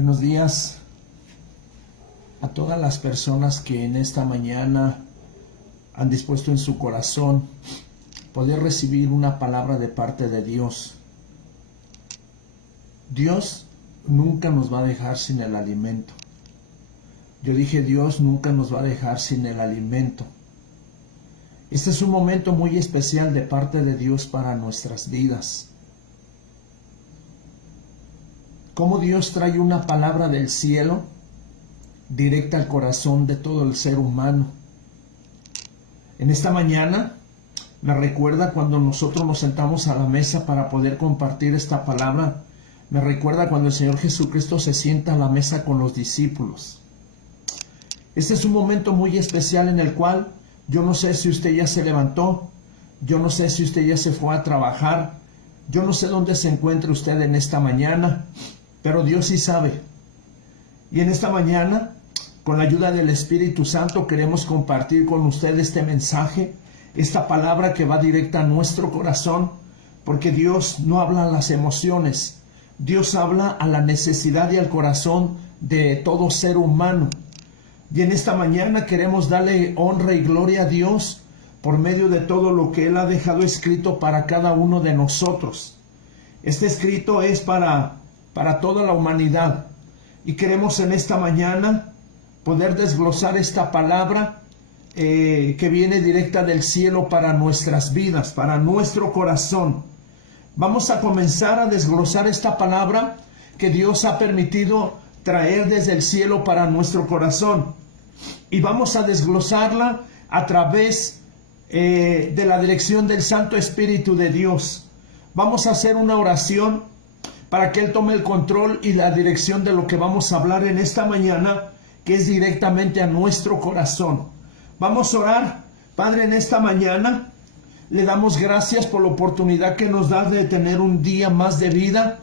Buenos días a todas las personas que en esta mañana han dispuesto en su corazón poder recibir una palabra de parte de Dios. Dios nunca nos va a dejar sin el alimento. Yo dije, Dios nunca nos va a dejar sin el alimento. Este es un momento muy especial de parte de Dios para nuestras vidas. Cómo Dios trae una palabra del cielo directa al corazón de todo el ser humano. En esta mañana me recuerda cuando nosotros nos sentamos a la mesa para poder compartir esta palabra. Me recuerda cuando el Señor Jesucristo se sienta a la mesa con los discípulos. Este es un momento muy especial en el cual yo no sé si usted ya se levantó, yo no sé si usted ya se fue a trabajar, yo no sé dónde se encuentra usted en esta mañana, pero Dios sí sabe. Y en esta mañana, con la ayuda del Espíritu Santo, queremos compartir con usted este mensaje, esta palabra que va directa a nuestro corazón, porque Dios no habla a las emociones, Dios habla a la necesidad y al corazón de todo ser humano. Y en esta mañana queremos darle honra y gloria a Dios por medio de todo lo que Él ha dejado escrito para cada uno de nosotros. Este escrito es para toda la humanidad. Y queremos en esta mañana poder desglosar esta palabra que viene directa del cielo para nuestras vidas, para nuestro corazón. Vamos a comenzar a desglosar esta palabra que Dios ha permitido traer desde el cielo para nuestro corazón. Y vamos a desglosarla a través de la dirección del Santo Espíritu de Dios. Vamos a hacer una oración para que Él tome el control y la dirección de lo que vamos a hablar en esta mañana, que es directamente a nuestro corazón. Vamos a orar. Padre, en esta mañana le damos gracias por la oportunidad que nos das de tener un día más de vida,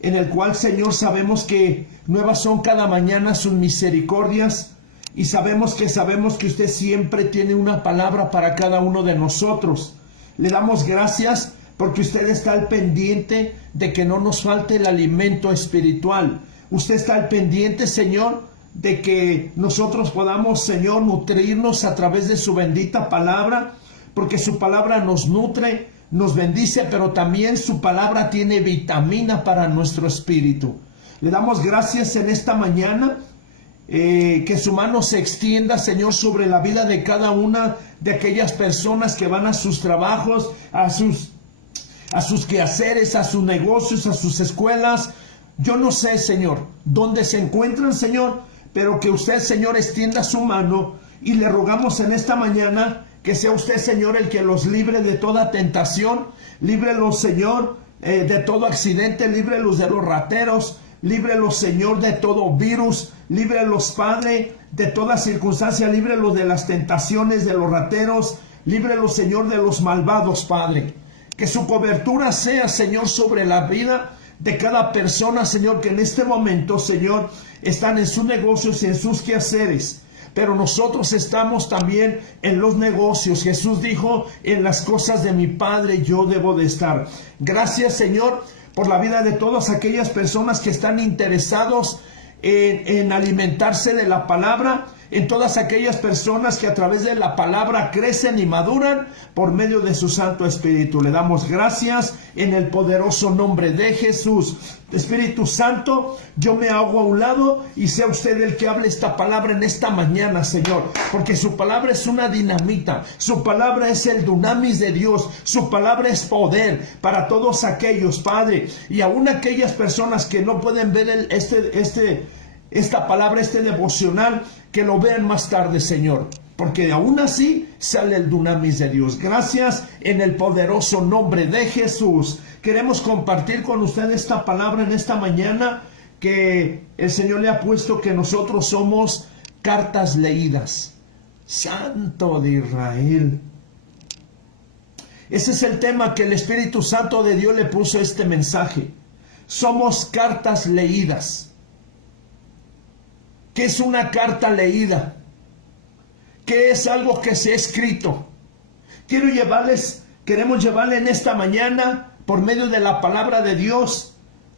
en el cual, Señor, sabemos que nuevas son cada mañana sus misericordias, y sabemos que usted siempre tiene una palabra para cada uno de nosotros. Le damos gracias porque usted está al pendiente de que no nos falte el alimento espiritual. Usted está al pendiente, Señor, de que nosotros podamos, Señor, nutrirnos a través de su bendita palabra, porque su palabra nos nutre, nos bendice, pero también su palabra tiene vitamina para nuestro espíritu. Le damos gracias en esta mañana, que su mano se extienda, Señor, sobre la vida de cada una de aquellas personas que van a sus trabajos, a sus quehaceres, a sus negocios, a sus escuelas. Yo no sé, Señor, dónde se encuentran, Señor, pero que usted, Señor, extienda su mano, y le rogamos en esta mañana que sea usted, Señor, el que los libre de toda tentación. Líbrelos, Señor, de todo accidente. Líbrelos de los rateros. Líbrelos, Señor, de todo virus. Líbrelos, Padre, de toda circunstancia. Líbrelos de las tentaciones de los rateros. Líbrelos, Señor, de los malvados, Padre. Que su cobertura sea, Señor, sobre la vida de cada persona, Señor, que en este momento, Señor, están en sus negocios y en sus quehaceres. Pero nosotros estamos también en los negocios. Jesús dijo, en las cosas de mi Padre yo debo de estar. Gracias, Señor, por la vida de todas aquellas personas que están interesados en alimentarse de la palabra, en todas aquellas personas que a través de la palabra crecen y maduran por medio de su Santo Espíritu. Le damos gracias en el poderoso nombre de Jesús. Espíritu Santo, yo me hago a un lado y sea usted el que hable esta palabra en esta mañana, Señor, porque su palabra es una dinamita, su palabra es el dunamis de Dios, su palabra es poder para todos aquellos, Padre, y aún aquellas personas que no pueden ver esta palabra, este devocional, que lo vean más tarde, Señor, porque aún así sale el dunamis de Dios. Gracias en el poderoso nombre de Jesús. Queremos compartir con usted esta palabra en esta mañana, que el Señor le ha puesto que nosotros somos cartas leídas. Santo de Israel. Ese es el tema que el Espíritu Santo de Dios le puso a este mensaje. Somos cartas leídas. ¿Qué es una carta leída? ¿Qué es algo que se ha escrito? Queremos llevarle en esta mañana, por medio de la palabra de Dios,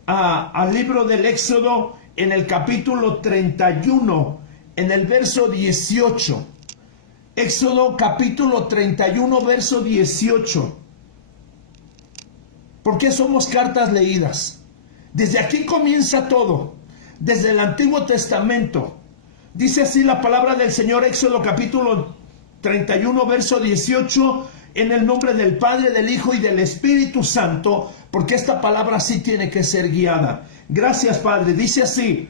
al libro del Éxodo, en el capítulo 31, en el verso 18. Éxodo capítulo 31, verso 18. ¿Por qué somos cartas leídas? Desde aquí comienza todo. Desde el Antiguo Testamento. Dice así la palabra del Señor, Éxodo capítulo 31, verso 18. En el nombre del Padre, del Hijo y del Espíritu Santo, porque esta palabra sí tiene que ser guiada. Gracias, Padre. Dice así,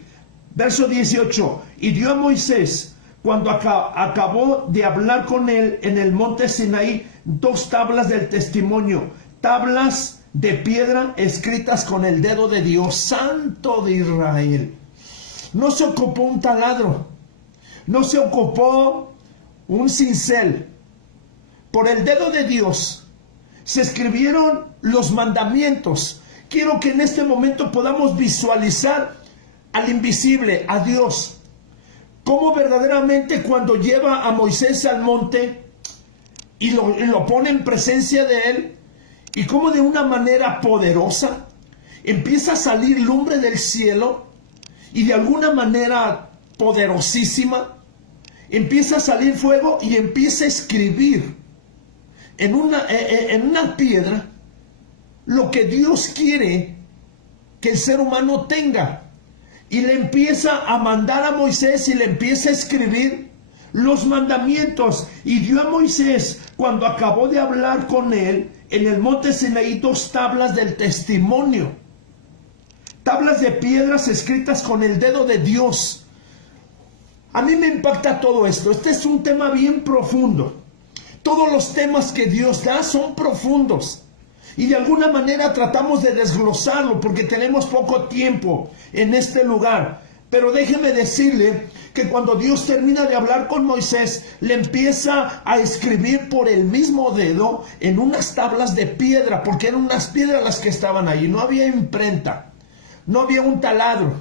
verso 18. Y dio a Moisés, cuando acabó de hablar con él en el monte Sinaí, 2 tablas del testimonio, tablas de piedra escritas con el dedo de Dios Santo de Israel. No se ocupó un taladro, no se ocupó un cincel. Por el dedo de Dios se escribieron los mandamientos. Quiero que en este momento podamos visualizar al invisible, a Dios. Cómo verdaderamente cuando lleva a Moisés al monte y lo pone en presencia de él, y cómo de una manera poderosa empieza a salir lumbre del cielo, y de alguna manera poderosísima empieza a salir fuego y empieza a escribir en una piedra lo que Dios quiere que el ser humano tenga. Y le empieza a mandar a Moisés y le empieza a escribir los mandamientos. Y dio a Moisés, cuando acabó de hablar con él, en el monte Sinaí, 2 tablas del testimonio. Tablas de piedras escritas con el dedo de Dios. A mí me impacta todo esto. Este es un tema bien profundo. Todos los temas que Dios da son profundos. Y de alguna manera tratamos de desglosarlo porque tenemos poco tiempo en este lugar. Pero déjeme decirle que cuando Dios termina de hablar con Moisés, le empieza a escribir por el mismo dedo en unas tablas de piedra, porque eran unas piedras las que estaban ahí. No había imprenta, no había un taladro,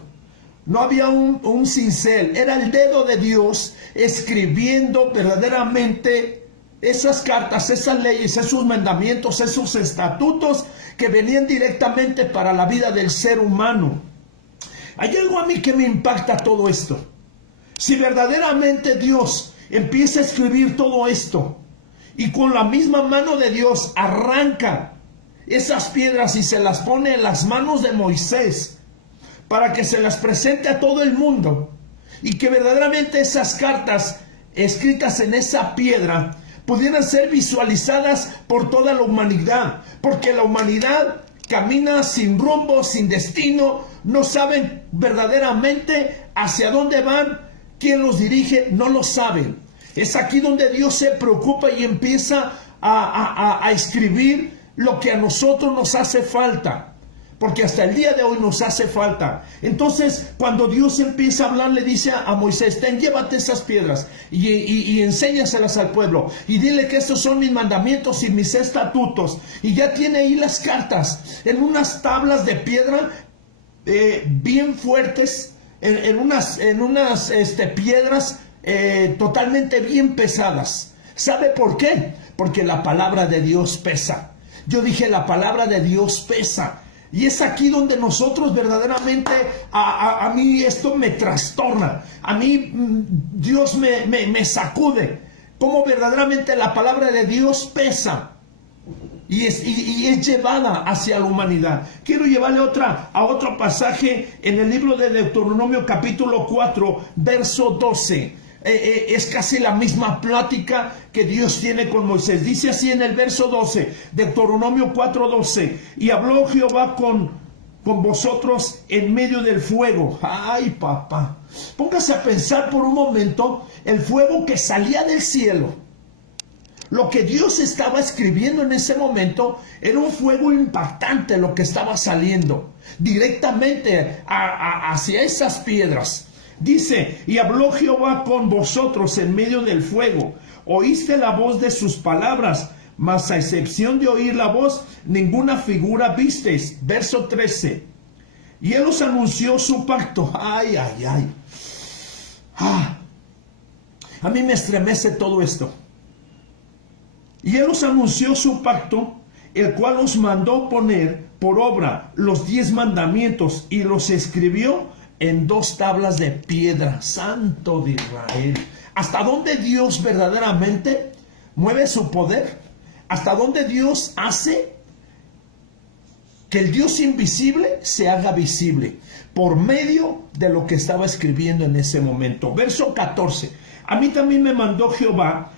no había un cincel. Era el dedo de Dios escribiendo verdaderamente esas cartas, esas leyes, esos mandamientos, esos estatutos que venían directamente para la vida del ser humano. Hay algo a mí que me impacta todo esto. Si verdaderamente Dios empieza a escribir todo esto y con la misma mano de Dios arranca esas piedras y se las pone en las manos de Moisés para que se las presente a todo el mundo, y que verdaderamente esas cartas escritas en esa piedra pudieran ser visualizadas por toda la humanidad, porque la humanidad camina sin rumbo, sin destino, no saben verdaderamente hacia dónde van, quién los dirige, no lo saben. Es aquí donde Dios se preocupa y empieza a escribir lo que a nosotros nos hace falta, porque hasta el día de hoy nos hace falta. Entonces, cuando Dios empieza a hablar, le dice a Moisés: llévate esas piedras y enséñaselas al pueblo, y dile que estos son mis mandamientos y mis estatutos. Y ya tiene ahí las cartas en unas tablas de piedra bien fuertes, en unas piedras totalmente bien pesadas. ¿Sabe por qué? Porque la palabra de Dios pesa. Yo dije, la palabra de Dios pesa. Y es aquí donde nosotros verdaderamente, a mí esto me trastorna. A mí Dios me sacude. Cómo verdaderamente la palabra de Dios pesa. Y es llevada hacia la humanidad. Quiero llevarle a otro pasaje en el libro de Deuteronomio capítulo 4, verso 12. Es casi la misma plática que Dios tiene con Moisés. Dice así en el verso 12, Deuteronomio 4:12: y habló Jehová con vosotros en medio del fuego. Ay, papá, póngase a pensar por un momento el fuego que salía del cielo. Lo que Dios estaba escribiendo en ese momento era un fuego impactante, lo que estaba saliendo directamente hacia esas piedras. Dice: y habló Jehová con vosotros en medio del fuego. Oíste la voz de sus palabras, mas a excepción de oír la voz, ninguna figura visteis. Verso 13. Y él os anunció su pacto. Ay, ay, ay. A mí me estremece todo esto. Y él os anunció su pacto, el cual os mandó poner por obra los 10 mandamientos, y los escribió en 2 tablas de piedra. Santo de Israel. ¿Hasta dónde Dios verdaderamente mueve su poder? ¿Hasta dónde Dios hace que el Dios invisible se haga visible? Por medio de lo que estaba escribiendo en ese momento. Verso 14. A mí también me mandó Jehová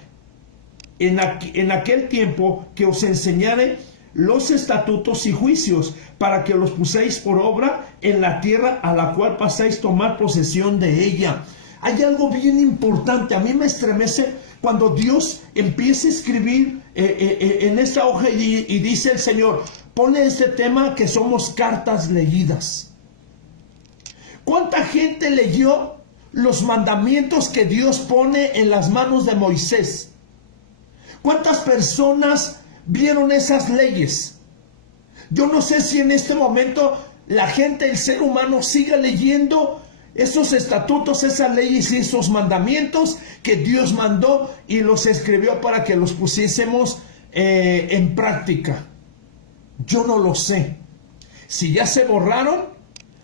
en aquel tiempo que os enseñare los estatutos y juicios, para que los puséis por obra en la tierra a la cual pasáis tomar posesión de ella. Hay algo bien importante, a mí me estremece cuando Dios empieza a escribir en esta hoja y dice el Señor, pone este tema que somos cartas leídas. ¿Cuánta gente leyó los mandamientos que Dios pone en las manos de Moisés? ¿Cuántas personas vieron esas leyes? Yo no sé si en este momento la gente, el ser humano, siga leyendo esos estatutos, esas leyes y esos mandamientos que Dios mandó y los escribió para que los pusiésemos en práctica. Yo no lo sé. Si ya se borraron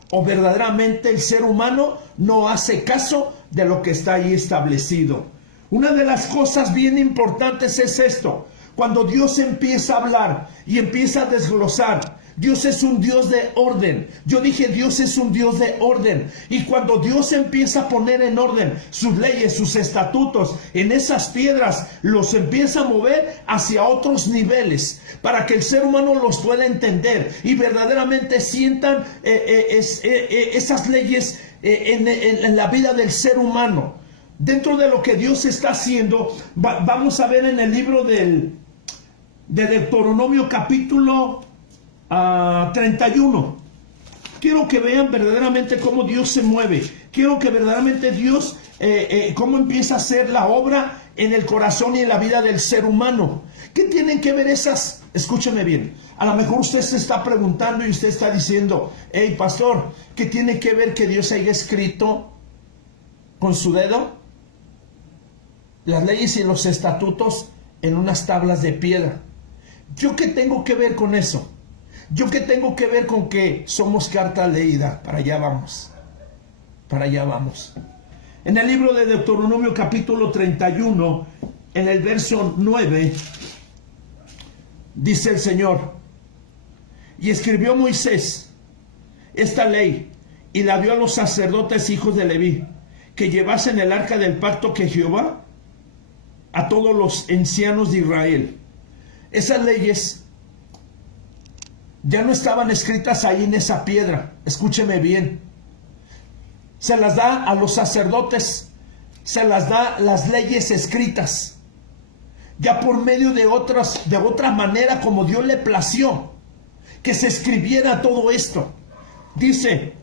o verdaderamente el ser humano no hace caso de lo que está ahí establecido. Una de las cosas bien importantes es esto. Cuando Dios empieza a hablar y empieza a desglosar, Dios es un Dios de orden. Yo dije, Dios es un Dios de orden. Y cuando Dios empieza a poner en orden sus leyes, sus estatutos, en esas piedras, los empieza a mover hacia otros niveles, para que el ser humano los pueda entender y verdaderamente sientan esas leyes en la vida del ser humano. Dentro de lo que Dios está haciendo, vamos a ver en el libro de Deuteronomio capítulo 31. Quiero que vean verdaderamente cómo Dios se mueve. Quiero que verdaderamente Dios, cómo empieza a hacer la obra en el corazón y en la vida del ser humano. ¿Qué tienen que ver esas? Escúcheme bien. A lo mejor usted se está preguntando y usted está diciendo, hey pastor, ¿qué tiene que ver que Dios haya escrito con su dedo las leyes y los estatutos en unas tablas de piedra? ¿Yo qué tengo que ver con eso? ¿Yo qué tengo que ver con que somos carta leída? Para allá vamos. Para allá vamos. En el libro de Deuteronomio capítulo 31, en el verso 9, dice el Señor, y escribió Moisés esta ley y la dio a los sacerdotes hijos de Leví, que llevasen el arca del pacto que Jehová a todos los ancianos de Israel. Esas leyes ya no estaban escritas ahí en esa piedra. Escúcheme bien. Se las da a los sacerdotes, se las da las leyes escritas, ya por medio de otra manera como Dios le plació que se escribiera todo esto. Dice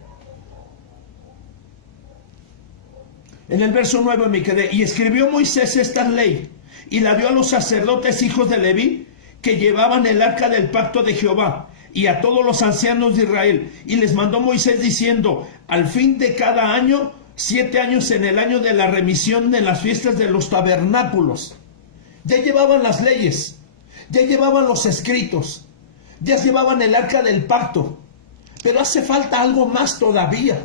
en el verso 9, me quedé, y escribió Moisés esta ley y la dio a los sacerdotes hijos de Leví, que llevaban el arca del pacto de Jehová, y a todos los ancianos de Israel, y les mandó Moisés diciendo, al fin de cada año, 7 años en el año de la remisión de las fiestas de los tabernáculos. Ya llevaban las leyes, ya llevaban los escritos, ya llevaban el arca del pacto, pero hace falta algo más todavía.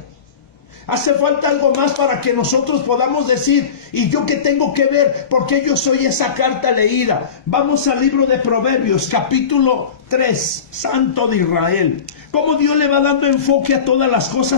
Hace falta algo más para que nosotros podamos decir, ¿y yo qué tengo que ver? Porque yo soy esa carta leída. Vamos al libro de Proverbios, capítulo 3, Santo de Israel. Cómo Dios le va dando enfoque a todas las cosas